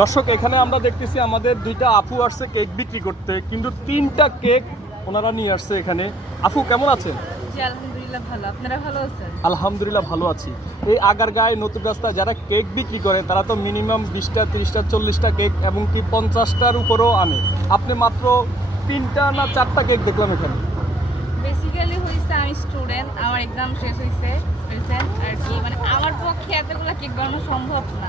দর্শক এখানে আমরা দেখতেছি আমাদের দুইটা আপু আসছে কেক বিক্রি করতে কিন্তু তিনটা কেক ওনারা নিয়ে আসছে এখানে। আপু কেমন আছেন? আলহামদুলিল্লাহ ভালো। আপনারা ভালো আছেন? আলহামদুলিল্লাহ ভালো আছি। এই আগার গায়ে নতুন রাস্তায় যারা কেক বিক্রি করে তারা তো মিনিমাম বিশটা তিরিশটা চল্লিশটা কেক এবং কি পঞ্চাশটার উপরেও আনে। আপনি মাত্র তিনটা না চারটা কেক দেখলাম এখানে? বেসিক্যালি হয়েছে আমি স্টুডেন্ট আমার এক্সাম শেষ হয়েছে রিসেন্ট আর কি মানে আমার পক্ষে এতগুলো কেক বানানো সম্ভব না।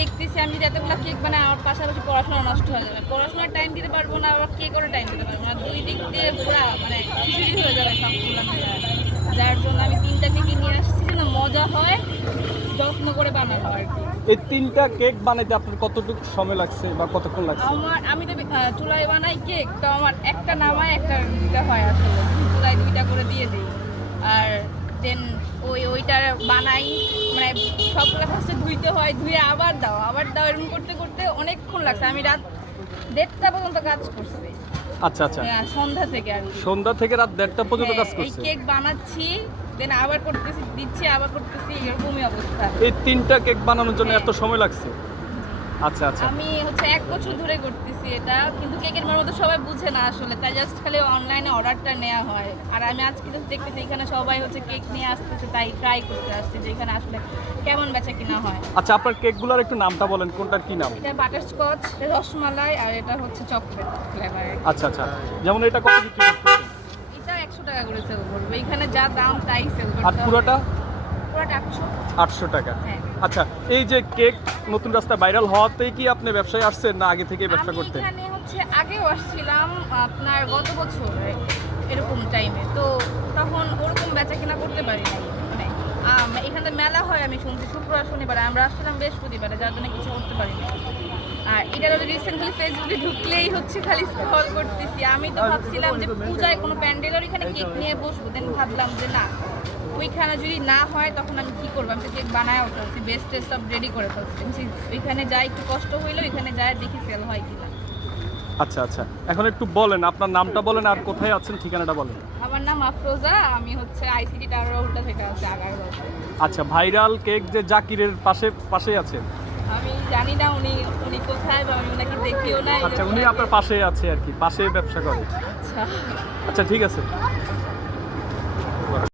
দেখতেছি আমি যদি এতগুলো কেক বানাই আমার পাশাপাশি পড়াশোনা নষ্ট হয়ে যাবে। পড়াশোনার টাইম দিতে পারব না আবার কেক করে টাইম দিতে পারব না। দুই দিক দিয়ে পুরো মানে খিচুড়ি হয়ে যাবে সবগুলো। যার জন্য আমি তিনটা কেকই নিয়ে আসছি যেন মজা হয় যত্ন করে বানাবো আর কি। এই তিনটা কেক বানাইতে আপনার কতটুকু সময় লাগছে বা কতক্ষণ লাগছে? আমার আমি তো চুলায় বানাই কেক তো আমার একটা নামায় একটা দিতে হয় আসলে। চুলায় দুইটা করে দিয়ে দিই। আর দেন ওই ওইটার বানাই। মানে সবগুলো ফার্স্টে ধুইতে হয় ধুয়ে আবার দাও আবার দাও এরকম করতে করতে অনেকক্ষণ লাগছে। আমি রাত দেড়টা পর্যন্ত কাজ করছি। আচ্ছা আচ্ছা। হ্যাঁ, সন্ধ্যা থেকে আর সন্ধ্যা থেকে রাত দেড়টা পর্যন্ত কাজ হ্যাঁ, এই করছে? কেক বানাচ্ছি দেন আবার করতেছি দিচ্ছি আবার করতেছি এরকমই অবস্থা। এই তিনটা কেক বানানোর জন্য এত সময় লাগছে? আচ্ছা আচ্ছা। আমি হচ্ছে এক বছর ধরে করতেছি এটা কিন্তু কেকের মতো সবাই বুঝে না আসলে তাই জাস্ট খালি অনলাইনে অর্ডারটা নেওয়া হয়। আর আমি আজকে জাস্ট দেখতেছি এখানে সবাই হচ্ছে কেক নিয়ে আসতেছে তাই ট্রাই করতে আসছে যে এখানে আসলে কেমন বেচা কিনা হয়। আচ্ছা আপনার কেকগুলোর একটু নামটা বলেন কোনটার কি নাম? এটা বাটার স্কচ রসমালাই আর এটা হচ্ছে চকলেট ফ্লেভার আচ্ছা আচ্ছা। যেমন এটা কত বিক্রি করতেছেন? এটা একশো টাকা করে সেল করব। এখানে যা দাম তাই সেল করতে পুরোটা পুরোটা? আটশো। টাকা। হ্যাঁ। আচ্ছা এই যে কেক নতুন রাস্তা ভাইরাল হওয়াতেই কি আপনি ব্যবসায় আসছেন না আগে থেকে ব্যবসা করতেন? এখানে হচ্ছে আগেও আসছিলাম আপনার গত বছর এরকম টাইমে তো তখন ওরকম বেচা কেনা করতে পারি মানে এখানে মেলা হয় আমি শুনছি শুক্রবার শনিবার আমরা আসছিলাম বৃহস্পতিবারে যার জন্য কিছু করতে পারি না আর এটা রিসেন্টলি ফেসবুকে ঢুকলেই হচ্ছে খালি স্ক্রল করতেছি। আমি তো ভাবছিলাম যে পূজায় কোনো প্যান্ডেলের ওইখানে কেক নিয়ে বসবো দেন ভাবলাম যে না। ওইখানে যদি না হয় তখন আমি কি করব? আমি তো কেক বানায়ও ফেলছি বেস্ট টেস্ট সব রেডি করে ফেলছি। ওইখানে যাই একটু কষ্ট হইল ওইখানে যাই দেখি সেল হয় কিনা। আচ্ছা আচ্ছা। এখন একটু বলেন আপনার নামটা বলেন আর কোথায় আছেন ঠিকানাটা বলেন। আমার নাম আফরোজা আমি হচ্ছে আইসিটি টাওয়ার উল্টা থেকে আছি আগারগাঁও। আচ্ছা ভাইরাল কেক যে জাকিরের পাশে পাশেই আছেন? আমি জানি না উনি উনি কোথায় বা আমি ওনাকে দেখিও না আচ্ছা উনি আপনার পাশেই আছে আর কি পাশেই ব্যবসা করে। আচ্ছা। আচ্ছা ঠিক আছে।